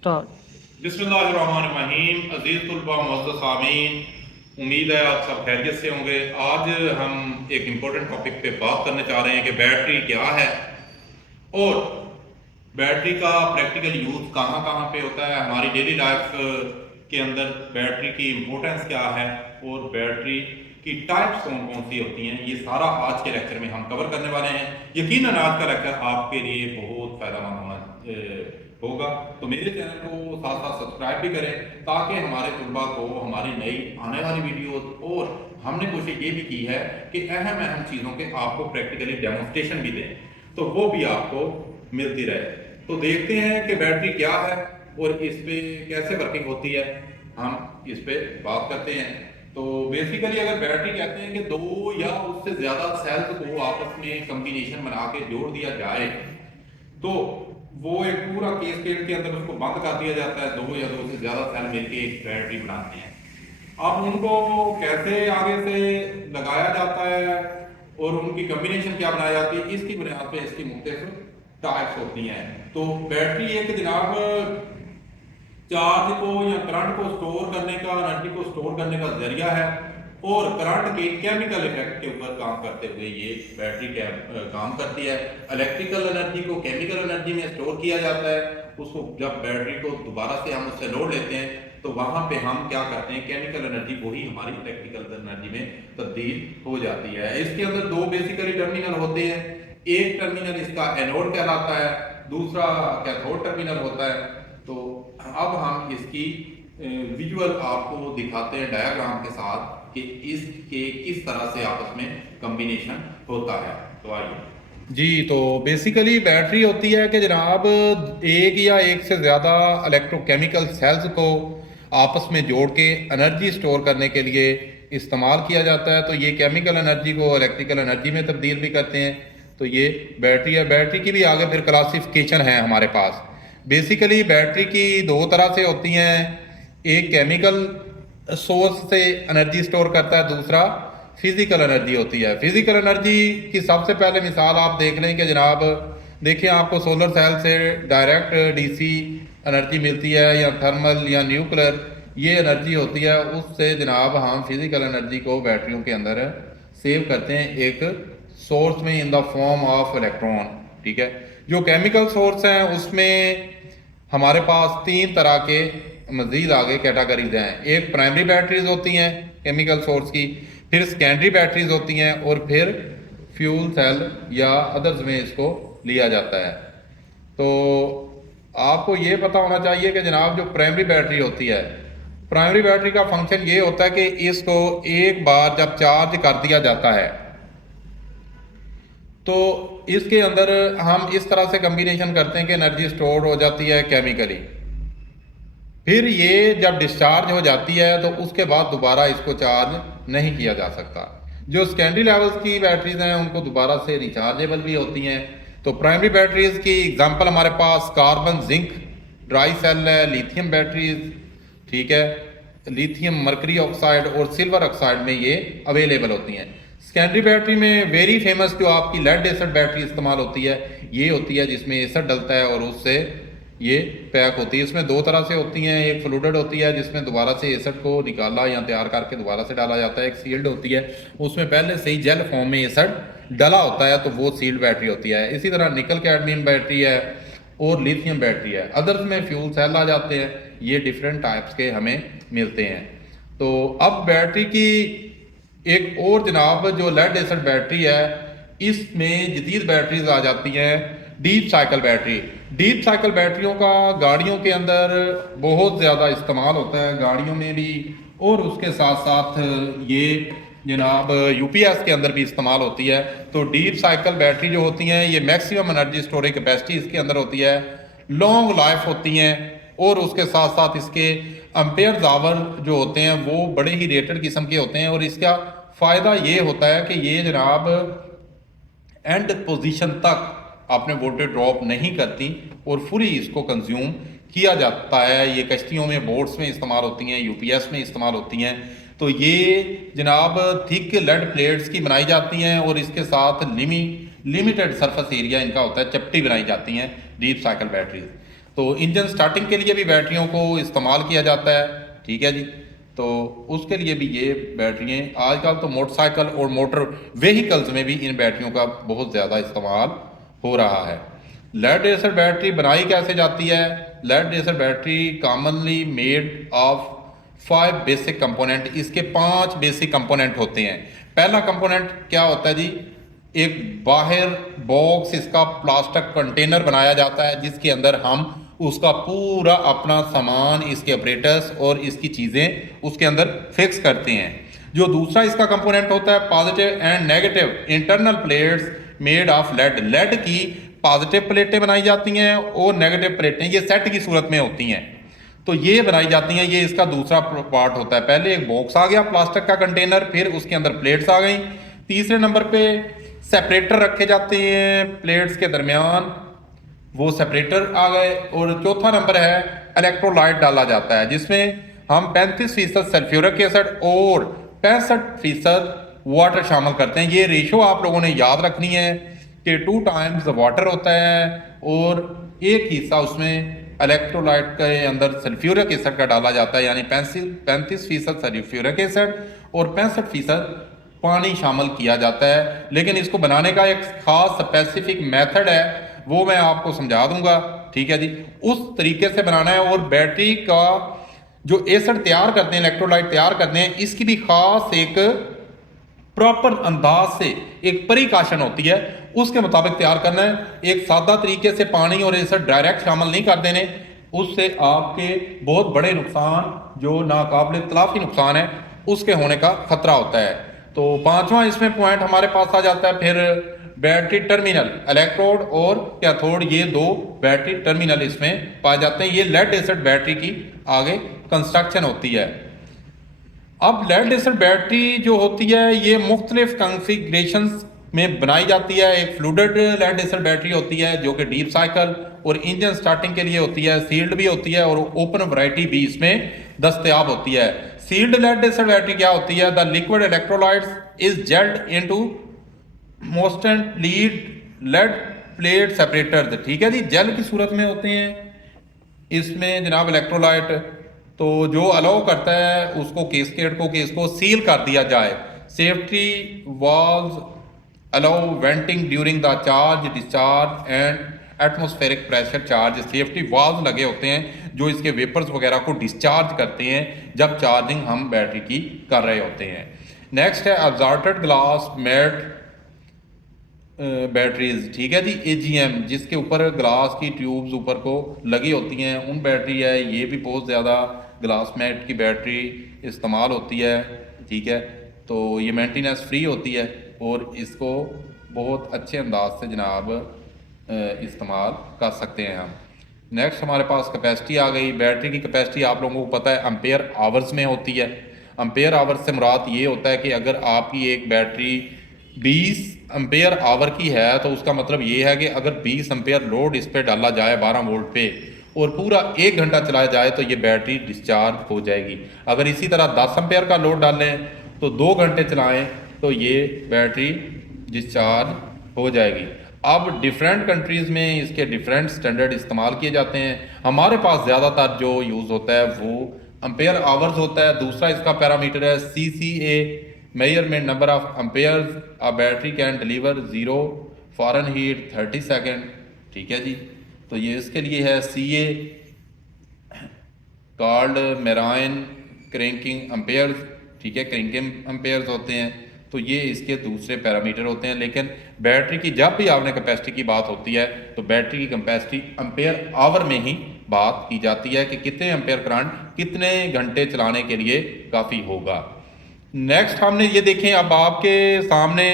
Start. बिस्मिल्लाहिर्रहमानिर्रहीम। अज़ीज़ तुलबा मुअज़्ज़ज़ सामीन, उम्मीद है आप सब खैरियत से होंगे। आज हम एक इम्पोर्टेंट टॉपिक पे बात करने चाह रहे हैं कि बैटरी क्या है और बैटरी का प्रैक्टिकल यूज़ कहाँ कहाँ पे होता है, हमारी डेली लाइफ के अंदर बैटरी की इम्पोर्टेंस क्या है और बैटरी की टाइप्स कौन कौन सी होती हैं, ये सारा आज के लेक्चर में हम कवर करने वाले हैं। यकीनन आज का लेक्चर आपके लिए बहुत फ़ायदेमंद होगा। तो मेरे चैनल को साथ साथ सब्सक्राइब भी करें ताकि हमारे तुलबा को हमारी नई आने वाली वीडियोस, और हमने कोशिश ये भी की है कि अहम अहम चीज़ों के आपको प्रैक्टिकली डेमोन्स्ट्रेशन भी दें, तो वो भी आपको मिलती रहे। तो देखते हैं कि बैटरी क्या है और इस पे कैसे वर्किंग होती है, हम इस पे बात करते हैं। तो बेसिकली अगर बैटरी कहते हैं कि दो या उससे ज़्यादा सेल्स को आपस में कम्बिनेशन बना के जोड़ दिया जाए तो वो एक पूरा केसकेट के अंदर उसको बंद कर दिया जाता है। दो या दो से ज़्यादा सेल मिलकर एक बैटरी बनाते हैं। अब उनको कैसे आगे से लगाया जाता है और उनकी कम्बिनेशन क्या बनाई जाती है, इसकी बुनियाद पे इसकी मुख्तलिफ टाइप्स होती हैं। तो बैटरी एक जनाब चार्ज को या करंट को स्टोर करने का, एनर्जी को स्टोर करने का जरिया है और करंट के केमिकल इफेक्ट के ऊपर काम करते हुए ये बैटरी काम करती है। इलेक्ट्रिकल एनर्जी को केमिकल एनर्जी में स्टोर किया जाता है। उसको जब बैटरी को दोबारा से हम उससे लोड लेते हैं तो वहां पे हम क्या करते हैं, केमिकल एनर्जी को ही हमारी इलेक्ट्रिकल एनर्जी में तब्दील हो जाती है। इसके अंदर दो बेसिकली टर्मिनल होते हैं। एक टर्मिनल इसका एनोड कहलाता है, दूसरा कैथोड टर्मिनल होता है। तो अब हम इसकी विजुअल आपको दिखाते हैं डायग्राम के साथ कि इसके किस तरह से आपस में कॉम्बिनेशन होता है। तो आइए जी। तो बेसिकली बैटरी होती है कि जनाब एक या एक से ज़्यादा इलेक्ट्रोकेमिकल सेल्स को आपस में जोड़ के एनर्जी स्टोर करने के लिए इस्तेमाल किया जाता है। तो ये केमिकल एनर्जी को इलेक्ट्रिकल एनर्जी में तब्दील भी करते हैं। तो ये बैटरी है। बैटरी की भी आगे फिर क्लासिफिकेशन है हमारे पास। बेसिकली बैटरी की दो तरह से होती हैं, एक केमिकल सोर्स से एनर्जी स्टोर करता है, दूसरा फिजिकल एनर्जी होती है। फिजिकल एनर्जी की सबसे पहले मिसाल आप देख लें कि जनाब देखिए आपको सोलर सेल से डायरेक्ट डीसी एनर्जी मिलती है या थर्मल या न्यूक्लियर, ये एनर्जी होती है। उससे जनाब हम फिजिकल एनर्जी को बैटरियों के अंदर सेव करते हैं एक सोर्स में in the form of electron. ठीक है। जो केमिकल सोर्स हैं उसमें हमारे पास तीन तरह के मजीद आगे कैटेगरीज हैं। एक प्राइमरी बैटरीज होती हैं केमिकल सोर्स की, फिर सेकेंडरी बैटरीज होती हैं और फिर फ्यूल सेल या अदर्स में इसको लिया जाता है। तो आपको ये पता होना चाहिए कि जनाब जो प्राइमरी बैटरी होती है, प्राइमरी बैटरी का फंक्शन ये होता है कि इसको एक बार जब चार्ज कर दिया जाता है तो इसके अंदर हम इस तरह से कम्बिनेशन करते हैं कि एनर्जी स्टोर हो जाती है केमिकली। फिर ये जब डिस्चार्ज हो जाती है तो उसके बाद दोबारा इसको चार्ज नहीं किया जा सकता। जो सेकेंडरी लेवल्स की बैटरीज हैं उनको दोबारा से रिचार्जेबल भी होती हैं। तो प्राइमरी बैटरीज की एग्जांपल हमारे पास कार्बन जिंक ड्राई सेल है, लिथियम बैटरीज, ठीक है, लिथियम मरकरी ऑक्साइड और सिल्वर ऑक्साइड में ये अवेलेबल होती हैं। सेकेंडरी बैटरी में वेरी फेमस जो आपकी लेड एसिड बैटरी इस्तेमाल होती है, ये होती है जिसमें एसिड डलता है और उससे ये पैक होती है। इसमें दो तरह से होती हैं, एक फ्लूडेड होती है जिसमें दोबारा से एसिड को निकाला या तैयार करके दोबारा से डाला जाता है, एक सील्ड होती है उसमें पहले से ही जेल फॉर्म में एसिड डला होता है तो वो सील्ड बैटरी होती है। इसी तरह निकल कैडमियम बैटरी है और लिथियम बैटरी है। अदर्स में फ्यूल सेल आ जाते हैं। ये डिफरेंट टाइप्स के हमें मिलते हैं। तो अब बैटरी की एक और जनाब जो लेड एसिड बैटरी है, इसमें जदीद बैटरीज आ जाती हैं deep cycle battery. Deep cycle बैटरियों का गाड़ियों के अंदर बहुत ज़्यादा इस्तेमाल होता है, गाड़ियों में भी, और उसके साथ साथ ये जनाब यूपीएस के अंदर भी इस्तेमाल होती है। तो डीप साइकिल बैटरी जो होती हैं ये मैक्सिमम एनर्जी स्टोरेज कैपेसिटी इसके अंदर होती है, लॉन्ग लाइफ होती हैं, और उसके साथ साथ इसके एम्पेयर आवर जो होते हैं वो बड़े ही रेटेड किस्म के होते हैं। और इसका फ़ायदा ये होता है कि ये जनाब एंड पोजीशन तक आपने वोल्टेज ड्रॉप नहीं करती और फुली इसको कंज्यूम किया जाता है। ये कश्तियों में, बोट्स में इस्तेमाल होती हैं, यूपीएस में इस्तेमाल होती हैं। तो ये जनाब थिक लेड प्लेट्स की बनाई जाती हैं और इसके साथ लिमिटेड सरफेस एरिया इनका होता है, चपटी बनाई जाती हैं डीप साइकिल बैटरीज। तो इंजन स्टार्टिंग के लिए भी बैटरियों को इस्तेमाल किया जाता है, ठीक है जी। तो उसके लिए भी ये बैटरियाँ आजकल तो मोटरसाइकिल और मोटर व्हीकल्स में भी इन बैटरियों का बहुत ज़्यादा इस्तेमाल हो रहा है। लेड एसिड बैटरी बनाई कैसे जाती है? Lead acid battery commonly made of 5 basic component, इसके 5 बेसिक कंपोनेंट होते हैं। पहला कंपोनेंट क्या होता है जी? एक बाहर बॉक्स, इसका प्लास्टिक कंटेनर बनाया जाता है जिसके अंदर हम उसका पूरा अपना सामान, इसके ऑपरेटर्स और इसकी चीज़ें उसके अंदर फिक्स करते हैं। जो दूसरा इसका कंपोनेंट होता है positive and negative internal plates made of lead. Lead की पॉजिटिव प्लेटें बनाई जाती हैं और नेगेटिव प्लेटें ये सेट की सूरत में होती हैं, तो ये बनाई जाती हैं। ये इसका दूसरा पार्ट होता है। पहले एक बॉक्स आ गया प्लास्टिक का कंटेनर, फिर उसके अंदर प्लेट्स आ गई। तीसरे नंबर पे सेपरेटर रखे जाते हैं प्लेट्स के दरमियान, वो सेपरेटर आ गए। और चौथा नंबर है इलेक्ट्रोलाइट डाला जाता है जिसमें हम 35% सल्फ्यूरिक एसिड और 65% वाटर शामिल करते हैं। ये रेशो आप लोगों ने याद रखनी है कि 2 टाइम्स वाटर होता है और एक हिस्सा उसमें इलेक्ट्रोलाइट के अंदर सल्फ्यूरिक एसिड का डाला जाता है, यानी 35% सल्फ्यूरिक एसिड और 65% पानी शामिल किया जाता है। लेकिन इसको बनाने का एक खास स्पेसिफिक मेथड है, वो मैं आपको समझा दूंगा, ठीक है जी। उस तरीके से बनाना है। और बैटरी का जो एसिड तैयार करते हैं, इलेक्ट्रोलाइट तैयार करते हैं, इसकी भी खास एक प्रॉपर अंदाज से एक प्रिकॉशन होती है, उसके मुताबिक तैयार करना है। एक सादा तरीके से पानी और एसिड डायरेक्ट शामिल नहीं कर देने, उससे आपके बहुत बड़े नुकसान, जो नाकाबिल तलाफी नुकसान है, उसके होने का खतरा होता है। तो पांचवा इसमें पॉइंट हमारे पास आ जाता है फिर बैटरी टर्मिनल, इलेक्ट्रोड और कैथोड, ये 2 बैटरी टर्मिनल इसमें पाए जाते हैं। ये लेड एसिड बैटरी की आगे कंस्ट्रक्शन होती है। अब लेड एसिड बैटरी जो होती है ये मुख्तलिफ कॉन्फ़िगरेशंस में बनाई जाती है। एक फ्लूडेड लेड एसिड बैटरी होती है जो कि डीप साइकिल और इंजन स्टार्टिंग के लिए होती है, सील्ड भी होती है और ओपन वैरायटी भी इसमें दस्तयाब होती है। सील्ड लेड एसिड बैटरी क्या होती है? The liquid electrolytes is gelled into moistened lead lead plate separator, ठीक है जी, जेल की सूरत में होते हैं इसमें जनाब इलेक्ट्रोलाइट। तो जो अलाउ करता है उसको केस्केट को कि इसको सील कर दिया जाए। Safety valves allow venting during the charge discharge and atmospheric pressure charge. Safety valve लगे होते हैं जो इसके वेपर्स वगैरह को डिस्चार्ज करते हैं जब चार्जिंग हम बैटरी की कर रहे होते हैं। नेक्स्ट है अब्जॉर्टेड ग्लास मेड बैटरीज, ठीक है जी, AGM, जिसके ऊपर ग्लास की ट्यूब्स ऊपर को लगी होती हैं, उन बैटरी है। ये भी बहुत ज़्यादा ग्लास मैट की बैटरी इस्तेमाल होती है, ठीक है। तो ये मेंटेनेंस फ्री होती है और इसको बहुत अच्छे अंदाज से जनाब इस्तेमाल कर सकते हैं हम। नेक्स्ट हमारे पास कैपेसिटी आ गई। बैटरी की कैपेसिटी आप लोगों को पता है एम्पेयर आवर्स में होती है। एम्पेयर आवर्स से मुराद ये होता है कि अगर आपकी एक बैटरी 20 एम्पेयर आवर की है तो उसका मतलब ये है कि अगर 20 एम्पेयर लोड इस पर डाला जाए 12 वोल्ट पे और पूरा 1 घंटा चलाया जाए तो ये बैटरी डिस्चार्ज हो जाएगी। अगर इसी तरह 10 एम्पेयर का लोड डालें तो 2 घंटे चलाएं तो ये बैटरी डिस्चार्ज हो जाएगी। अब डिफरेंट कंट्रीज़ में इसके डिफरेंट स्टैंडर्ड इस्तेमाल किए जाते हैं। हमारे पास ज़्यादातर जो यूज़ होता है वो एम्पेयर आवर्स होता है। दूसरा इसका पैरामीटर है CCA, measurement number of Ampere's a battery can deliver 0 Fahrenheit 30 second, ठीक है जी। तो ये इसके लिए है CA called marine cranking Ampere's, ठीक है, क्रैंकिंग एम्पेयर्स होते हैं। तो ये इसके दूसरे पैरामीटर होते हैं। लेकिन बैटरी की जब भी आपने कैपेसिटी की बात होती है तो बैटरी की कैपेसिटी एम्पेयर आवर में ही बात की जाती है कि कितने एम्पेयर करंट कितने घंटे चलाने के लिए काफ़ी होगा। नेक्स्ट हमने ये देखें, अब आपके सामने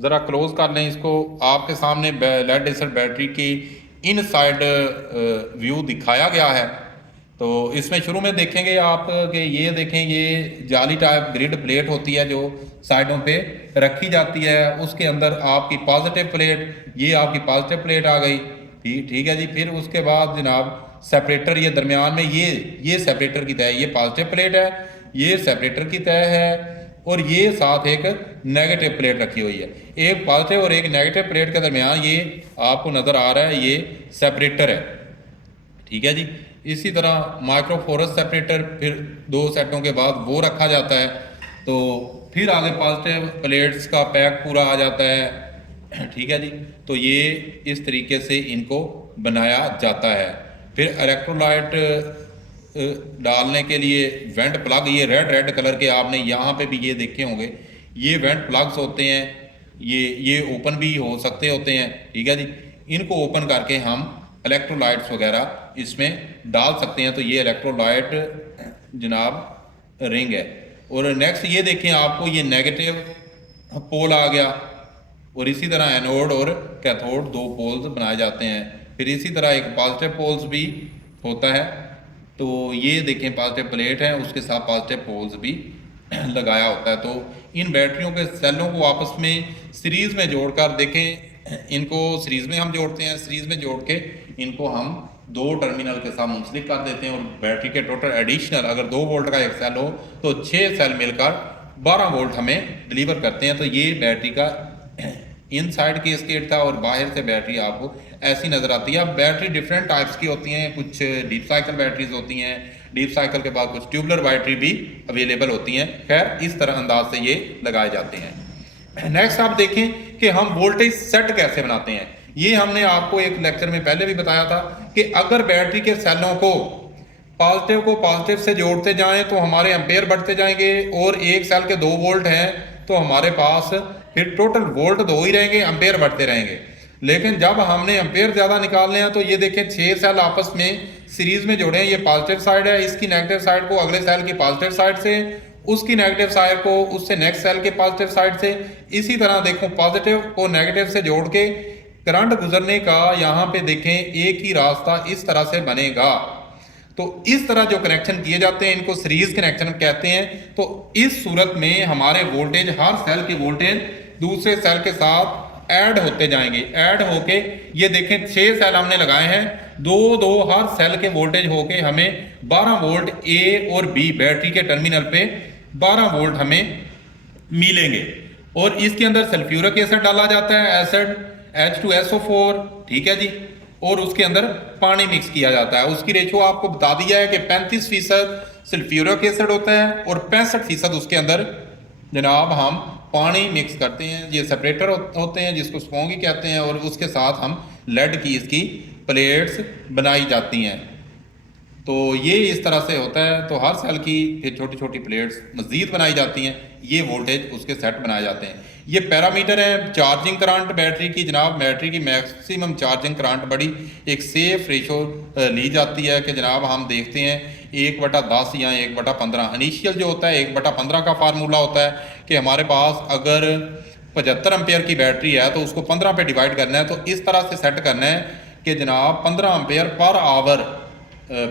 ज़रा क्लोज कर लें इसको, आपके सामने लेड एसिड बैटरी की इनसाइड व्यू दिखाया गया है। तो इसमें शुरू में देखेंगे आप कि ये देखें, ये जाली टाइप ग्रिड प्लेट होती है जो साइडों पे रखी जाती है। उसके अंदर आपकी पॉजिटिव प्लेट, ये आपकी पॉजिटिव प्लेट आ गई, ठीक है जी। फिर उसके बाद जनाब सेपरेटर, ये दरमियान में ये सेपरेटर की तय, ये पॉजिटिव प्लेट है, ये सेपरेटर की तय है और ये साथ एक नेगेटिव प्लेट रखी हुई है। एक पॉजिटिव और एक नेगेटिव प्लेट के दरमियान ये आपको नज़र आ रहा है, ये सेपरेटर है, ठीक है जी। इसी तरह माइक्रोफोरस सेपरेटर फिर 2 सेटों के बाद वो रखा जाता है। तो फिर आगे पॉजिटिव प्लेट्स का पैक पूरा आ जाता है, ठीक है जी। तो ये इस तरीके से इनको बनाया जाता है। फिर इलेक्ट्रोलाइट डालने के लिए वेंट प्लग, ये रेड रेड कलर के आपने यहाँ पे भी ये देखे होंगे, ये वेंट प्लग्स होते हैं। ये ओपन भी हो सकते होते हैं, ठीक है जी। इनको ओपन करके हम इलेक्ट्रोलाइट्स वगैरह इसमें डाल सकते हैं। तो ये इलेक्ट्रोलाइट जनाब रिंग है। और नेक्स्ट ये देखें, आपको ये नेगेटिव पोल आ गया, और इसी तरह एनोड और कैथोड 2 पोल्स बनाए जाते हैं। फिर इसी तरह एक पॉजिटिव पोल्स भी होता है। तो ये देखें पॉजिटिव प्लेट है, उसके साथ पॉजिटिव पोल्स भी लगाया होता है। तो इन बैटरियों के सेलों को आपस में सीरीज़ में जोड़कर देखें, इनको सीरीज़ में हम जोड़ते हैं, सीरीज़ में जोड़ के इनको हम 2 टर्मिनल के साथ मुंसलिक कर देते हैं। और बैटरी के टोटल एडिशनल अगर 2 वोल्ट का एक सेल हो तो 6 सेल मिलकर 12 वोल्ट हमें डिलीवर करते हैं। तो ये बैटरी का इनसाइड की स्टेट था, और बाहर से बैटरी आपको ऐसी नज़र आती है। अब बैटरी डिफरेंट टाइप्स की होती हैं, कुछ डीप साइकिल बैटरीज होती हैं, डीप साइकिल के बाद कुछ ट्यूबलर बैटरी भी अवेलेबल होती हैं। खैर इस तरह अंदाज से ये लगाए जाते हैं। नेक्स्ट आप देखें कि हम वोल्टेज सेट कैसे बनाते हैं। ये हमने आपको एक लेक्चर में पहले भी बताया था कि अगर बैटरी के सेलों को पॉजिटिव से जोड़ते जाएं तो हमारे एम्पेयर बढ़ते जाएंगे, और एक सेल के 2 वोल्ट हैं तो हमारे पास फिर टोटल वोल्ट 2 ही रहेंगे, एम्पेयर बढ़ते रहेंगे। लेकिन जब हमने एम्पेयर ज़्यादा निकालने हैं तो ये देखें 6 सेल आपस में सीरीज में जोड़े हैं। ये पॉजिटिव साइड है, इसकी नेगेटिव साइड को अगले सेल की पॉजिटिव साइड से, उसकी नेगेटिव साइड को उससे नेक्स्ट सेल के पॉजिटिव साइड से। इसी तरह देखो पॉजिटिव को नेगेटिव से जोड़ के करंट गुजरने का यहाँ पे देखें एक ही रास्ता इस तरह से बनेगा। तो इस तरह जो कनेक्शन किए जाते हैं इनको सीरीज कनेक्शन कहते हैं। तो इस सूरत में हमारे वोल्टेज, हर सेल के वोल्टेज दूसरे सेल के साथ ऐड होते जाएंगे, ऐड होके ये देखें 6 सेल हमने लगाए हैं, 2 हर सेल के वोल्टेज होके हमें 12 वोल्ट ए और बी बैटरी के टर्मिनल पे 12 वोल्ट हमें मिलेंगे। और इसके अंदर सल्फ्यूरिक एसिड डाला जाता है, एसिड H2SO4, ठीक है जी। और उसके अंदर पानी मिक्स किया जाता है। उसकी रेशो आपको बता दिया है कि 35% सल्फ्यूरिक एसिड होता है और 65% उसके अंदर जनाब हम पानी मिक्स करते हैं। ये सेपरेटर होते हैं जिसको स्पोंगी कहते हैं, और उसके साथ हम लेड की इसकी प्लेट्स बनाई जाती हैं। तो ये इस तरह से होता है। तो हर सेल की फिर छोटी छोटी प्लेट्स मज़ीद बनाई जाती हैं, ये वोल्टेज उसके सेट बनाए जाते हैं। ये पैरामीटर है चार्जिंग करंट बैटरी की। जनाब बैटरी की मैक्सिमम चार्जिंग करंट बड़ी एक सेफ रेशो ली जाती है कि जनाब हम देखते हैं 1/10 या 1/15 इनिशियल जो होता है 1/15 का फार्मूला होता है कि हमारे पास अगर 75 एम्पेयर की बैटरी है तो उसको 15 पे डिवाइड करना है। तो इस तरह से सेट करना है कि जनाब 15 ampere per hour,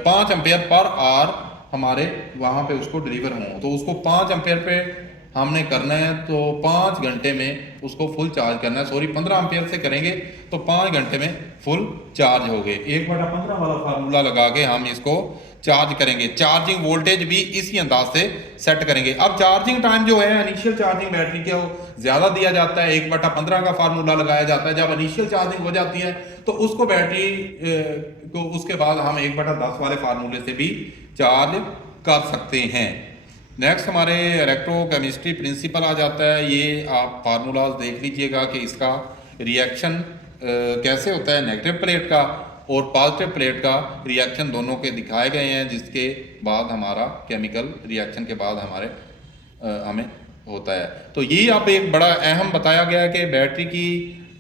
5 ampere per hour हमारे वहाँ पे उसको डिलीवर हों। तो उसको 5 एम्पेयर पे हमने करना है, तो 5 घंटे में उसको फुल चार्ज करना है। सॉरी 15 एम्पेयर से करेंगे तो 5 घंटे में फुल चार्ज हो गए। 1/15 वाला फार्मूला लगा के हम इसको चार्ज करेंगे। चार्जिंग वोल्टेज भी इसी अंदाज से सेट करेंगे। अब चार्जिंग टाइम जो है इनिशियल चार्जिंग बैटरी के वो ज़्यादा दिया जाता है, 1/15 का फार्मूला लगाया जाता है। जब इनिशियल चार्जिंग हो जाती है तो उसको बैटरी को उसके बाद हम 1/10 वाले फार्मूले से भी चार्ज कर सकते हैं। नेक्स्ट हमारे इलेक्ट्रोकेमिस्ट्री प्रिंसिपल आ जाता है। ये आप फार्मूलाज देख लीजिएगा कि इसका रिएक्शन कैसे होता है। नेगेटिव प्लेट का और पॉजिटिव प्लेट का रिएक्शन दोनों के दिखाए गए हैं, जिसके बाद हमारा केमिकल रिएक्शन के बाद हमें होता है। तो ये अब एक बड़ा अहम बताया गया है कि बैटरी की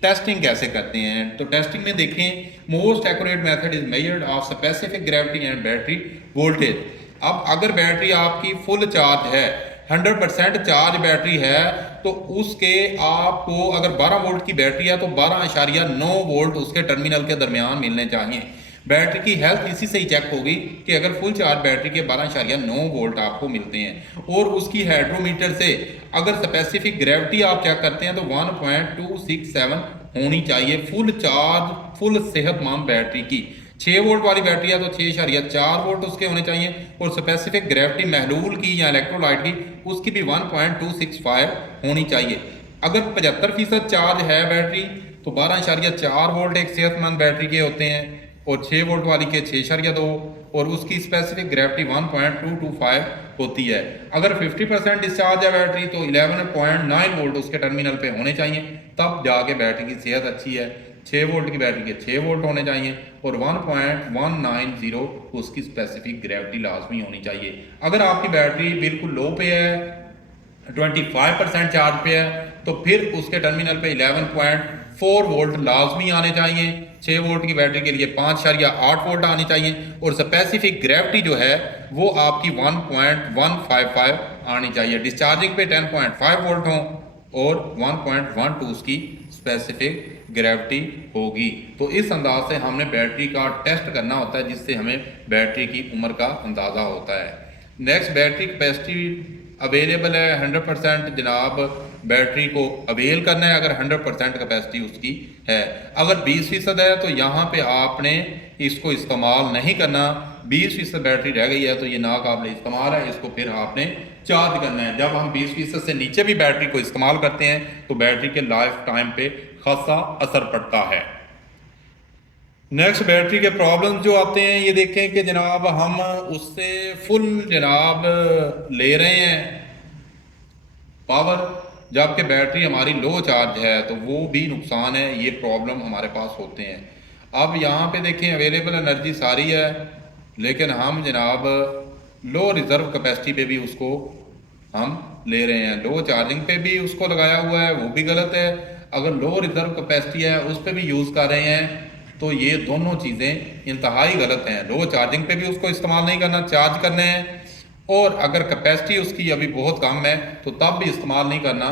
टेस्टिंग कैसे करते हैं। तो टेस्टिंग में देखें most accurate method is measured of specific gravity and battery voltage. अब अगर बैटरी आपकी फुल चार्ज है, 100% चार्ज बैटरी है, तो उसके आपको अगर 12 वोल्ट की बैटरी है तो 12.9 वोल्ट उसके टर्मिनल के दरमियान मिलने चाहिए। बैटरी की हेल्थ इसी से ही चेक होगी कि अगर फुल चार्ज बैटरी के 12.9 वोल्ट आपको मिलते हैं। और उसकी हाइड्रोमीटर से अगर स्पेसिफिक ग्रेविटी आप चेक करते हैं तो 1.267 होनी चाहिए फुल चार्ज, फुल सेहतमंद बैटरी की। 6 वोल्ट वाली बैटरी है तो 6.4 वोल्ट उसके होने चाहिए। और स्पेसिफिक ग्रेविटी महलूल की या इलेक्ट्रोलाइट की उसकी भी 1.265 होनी चाहिए। अगर 75% चार्ज है बैटरी तो 12.4 वोल्ट एक सेहतमंद बैटरी के होते हैं। और 6 वोल्ट वाली के 6.2 और उसकी स्पेसिफिक ग्रेविटी 1.225 होती है। अगर 50% डिस्चार्ज है बैटरी तो 11.9 वोल्ट उसके टर्मिनल पे होने चाहिए, तब जाके बैटरी की सेहत अच्छी है। 6 वोल्ट की बैटरी के 6 वोल्ट होने चाहिए और 1.190 उसकी स्पेसिफिक ग्रेविटी लाजमी होनी चाहिए। अगर आपकी बैटरी बिल्कुल लो पे है, 25% चार्ज पे है, तो फिर उसके टर्मिनल पे 11.4 वोल्ट लाजमी आने चाहिए। 6 वोल्ट की बैटरी के लिए 5.8 वोल्ट आनी चाहिए और स्पेसिफिक ग्रेविटी जो है वो आपकी 1.155 आनी चाहिए। डिस्चार्जिंग पे 10.5 वोल्ट हो और 1.12 उसकी स्पेसिफिक ग्रेविटी होगी। तो इस अंदाज से हमने बैटरी का टेस्ट करना होता है, जिससे हमें बैटरी की उम्र का अंदाज़ा होता है। नेक्स्ट, बैटरी कैपेसिटी अवेलेबल है 100%। जनाब बैटरी को अवेल करना है अगर 100% कैपेसिटी उसकी है। अगर 20% है तो यहाँ पे आपने इसको इस्तेमाल नहीं करना। 20% बैटरी रह गई है तो ये नाकाबिल इस्तेमाल है, इसको फिर आपने चार्ज करना है। जब हम 20% से नीचे भी बैटरी को इस्तेमाल करते हैं तो बैटरी के लाइफ टाइम पे खासा असर पड़ता है। नेक्स्ट, बैटरी के प्रॉब्लम्स जो आते हैं, ये देखें कि जनाब हम उससे फुल जनाब ले रहे हैं पावर, जबकि बैटरी हमारी लो चार्ज है, तो वो भी नुकसान है। ये प्रॉब्लम हमारे पास होते हैं। अब यहाँ पे देखें अवेलेबल एनर्जी सारी है, लेकिन हम जनाब लो रिज़र्व कैपेसिटी पे भी उसको हम ले रहे हैं। लो चार्जिंग पे भी उसको लगाया हुआ है, वो भी गलत है। अगर लो रिज़र्व कैपेसिटी है उस पर भी यूज़ कर रहे हैं तो ये दोनों चीज़ें इंतहाई गलत हैं। लो चार्जिंग पे भी उसको इस्तेमाल नहीं करना, चार्ज करने हैं। और अगर कैपेसिटी उसकी अभी बहुत कम है तो तब भी इस्तेमाल नहीं करना,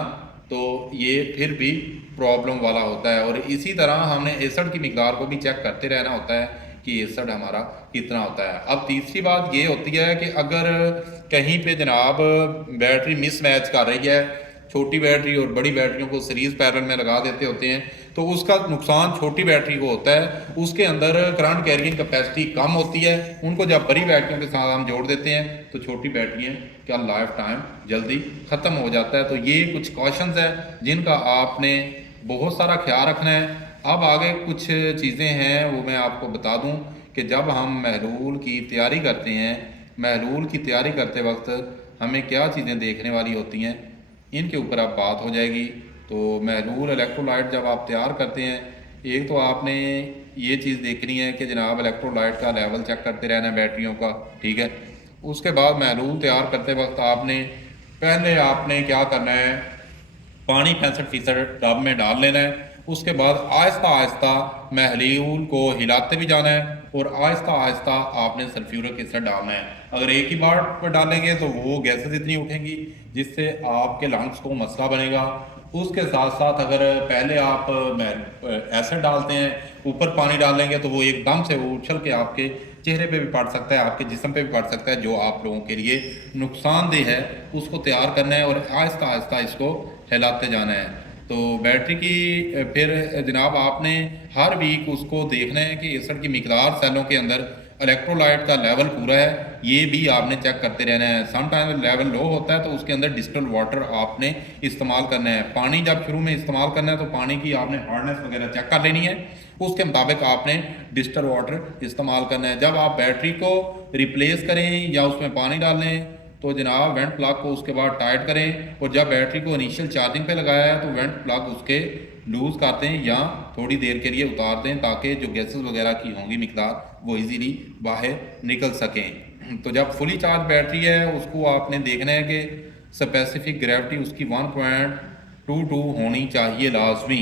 तो ये फिर भी प्रॉब्लम वाला होता है। और इसी तरह हमने एसिड की मिकदार को भी चेक करते रहना होता है कि एसिड हमारा कितना होता है। अब तीसरी बात ये होती है कि अगर कहीं पे जनाब बैटरी मिसमैच कर रही है, छोटी बैटरी और बड़ी बैटरियों को सीरीज पैरेलल में लगा देते होते हैं, तो उसका नुकसान छोटी बैटरी को होता है। उसके अंदर करंट कैरिंग कैपेसिटी कम होती है। उनको जब बड़ी बैटरियों के साथ हम जोड़ देते हैं तो छोटी बैटरियाँ का लाइफ टाइम जल्दी ख़त्म हो जाता है। तो ये कुछ कॉशंस है जिनका आपने बहुत सारा ख्याल रखना है। अब आगे कुछ चीज़ें हैं वो मैं आपको बता दूं कि जब हम महलूल की तैयारी करते हैं, महलूल की तैयारी करते वक्त हमें क्या चीज़ें देखने वाली होती हैं, इनके ऊपर अब बात हो जाएगी। तो महलूल इलेक्ट्रोलाइट जब आप तैयार करते हैं, एक तो आपने ये चीज़ देखनी है कि जनाब इलेक्ट्रोलाइट का लेवल चेक करते रहना है बैटरियों का, ठीक है। उसके बाद महलूल तैयार करते वक्त पहले आपने क्या करना है, पानी 65% टब में डाल लेना है। उसके बाद आहिस्ता आहिस्ता महलूल को हिलाते भी जाना है और आहिस्ता आहिस्ता आपने सल्फ्यूरिक एसिड डालना है। अगर एक ही बार पर डालेंगे तो वो गैसेस इतनी उठेंगी जिससे आपके लंग्स को मसला बनेगा। उसके साथ साथ अगर पहले आप एसिड डालते हैं, ऊपर पानी डालेंगे तो वो एकदम से उछल के आपके चेहरे पे भी पड़ सकता है, आपके जिस्म पे भी पड़ सकता है, जो आप लोगों के लिए नुकसानदेह है। उसको तैयार करना है और आहिस्ता आहिस्ता इसको हिलाते जाना है। तो बैटरी की फिर जनाब आपने हर वीक उसको देखना है कि एसिड की मिकदार सेलों के अंदर इलेक्ट्रोलाइट का लेवल पूरा है, ये भी आपने चेक करते रहना है। समटाइम लेवल लो होता है तो उसके अंदर डिस्टिल वाटर आपने इस्तेमाल करना है। पानी जब शुरू में इस्तेमाल करना है तो पानी की आपने हार्डनेस वगैरह चेक कर लेनी है, उसके मुताबिक आपने डिस्टिल वाटर इस्तेमाल करना है। जब आप बैटरी को रिप्लेस करें या उसमें पानी डालें तो जनाब वेंट प्लग को उसके बाद टाइट करें, और जब बैटरी को इनिशियल चार्जिंग पे लगाया है तो वेंट प्लग उसके लूज़ कर दें या थोड़ी देर के लिए उतार दें, ताकि जो गैसेस वगैरह की होंगी मिकदार वो इजीली बाहर निकल सकें। तो जब फुली चार्ज बैटरी है उसको आपने देखना है कि स्पेसिफिक ग्रेविटी उसकी 1.22 होनी चाहिए लाजमी,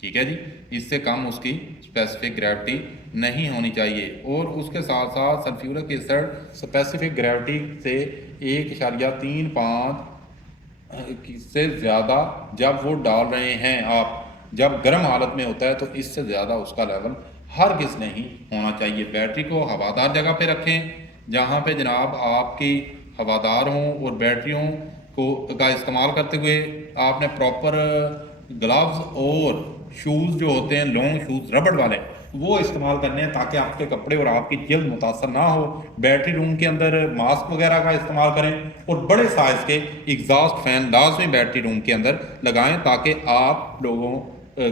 ठीक है जी। इससे कम उसकी स्पेसिफिक ग्रेविटी नहीं होनी चाहिए। और उसके साथ साथ सल्फ्यूरिक एसिड स्पेसिफिक ग्रेविटी से 1.35 से ज़्यादा जब वो डाल रहे हैं आप, जब गर्म हालत में होता है तो इससे ज़्यादा उसका लेवल हरगिज़ नहीं होना चाहिए। बैटरी को हवादार जगह पे रखें जहाँ पे जनाब आपकी हवादार हों, और बैटरियों का इस्तेमाल करते हुए आपने प्रॉपर ग्लव्स और शूज़ जो होते हैं लॉन्ग शूज़ रबड़ वाले वो इस्तेमाल करने हैं, ताकि आपके कपड़े और आपकी जल्द मुतासर ना हो। बैटरी रूम के अंदर मास्क वगैरह का इस्तेमाल करें और बड़े साइज़ के एग्जॉस्ट फैन लाजमी बैटरी रूम के अंदर लगाएं, ताकि आप लोगों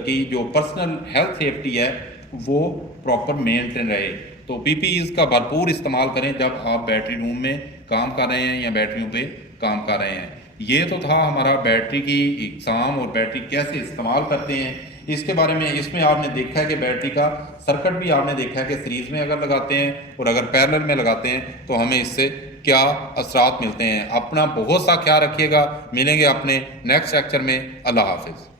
की जो पर्सनल हेल्थ सेफ्टी है वो प्रॉपर मेंटेन रहे। तो पीपीईज़ का भरपूर इस्तेमाल करें जब आप बैटरी रूम में काम कर रहे हैं या बैटरियों पे काम कर रहे हैं। ये तो था हमारा बैटरी की एग्ज़ाम और बैटरी कैसे इस्तेमाल करते हैं इसके बारे में। इसमें आपने देखा है कि बैटरी का सर्किट भी आपने देखा है कि सीरीज़ में अगर लगाते हैं और अगर पैरेलल में लगाते हैं तो हमें इससे क्या असरात मिलते हैं। अपना बहुत सा ख्याल रखिएगा, मिलेंगे अपने नेक्स्ट लेक्चर में। अल्लाह हाफिज़।